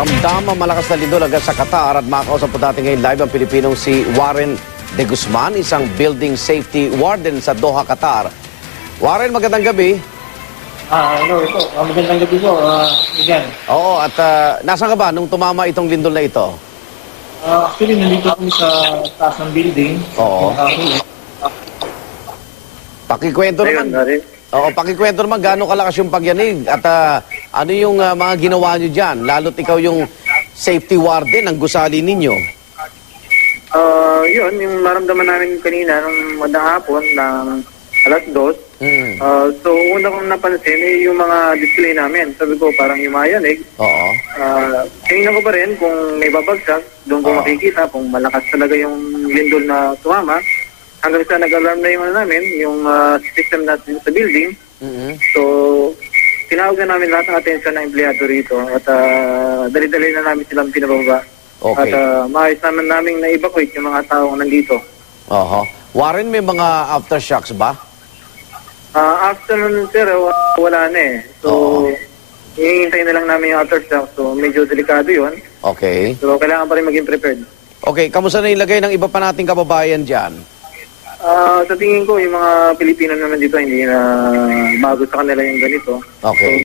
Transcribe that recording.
Ramdam ang malakas na lindol agad sa Qatar at makausap po natin ngayon live ang Pilipinong si Warren De Guzman, isang building safety warden sa Doha, Qatar. Warren, magandang gabi. Hello, ito. Magandang gabi po, again. Oo, at nasaan ka ba nung tumama itong lindol na ito? Actually, nandito kami sa taas ng building. Oo. Pakikwento naman. Oo, pakikwento naman gaano kalakas yung pagyanig at ano yung mga ginawa nyo dyan, lalo't ikaw yung safety warden ng gusali ninyo. Yun, yung maramdaman namin kanina nung madahapon ng alas 2. So, una kong napansin yung mga display namin. Sabi ko, parang yumayanig. Oo. Tingnan ko pa rin kung may babagsak. Doon ko makikita kung malakas talaga yung lindol na tumama. Hanggang sa nag-alarm na yung namin, yung system natin sa building. So, tinawag na namin lahat ng atensyon ng empleyado rito at dali-dali na namin silang pinababa. Okay. At maayos naman namin na-evacuate yung mga taong nandito. Oho. Warren, may mga aftershocks ba? After nun, sir, wala na eh. So, hihintay na lang namin yung aftershock. So, medyo delikado yun. Okay. So, kailangan pa rin maging prepared. Okay, kamusta na ilagay ng iba pa nating kababayan dyan? Sa tingin ko, yung mga Pilipino naman dito, hindi na bago sa kanila yung ganito. Okay.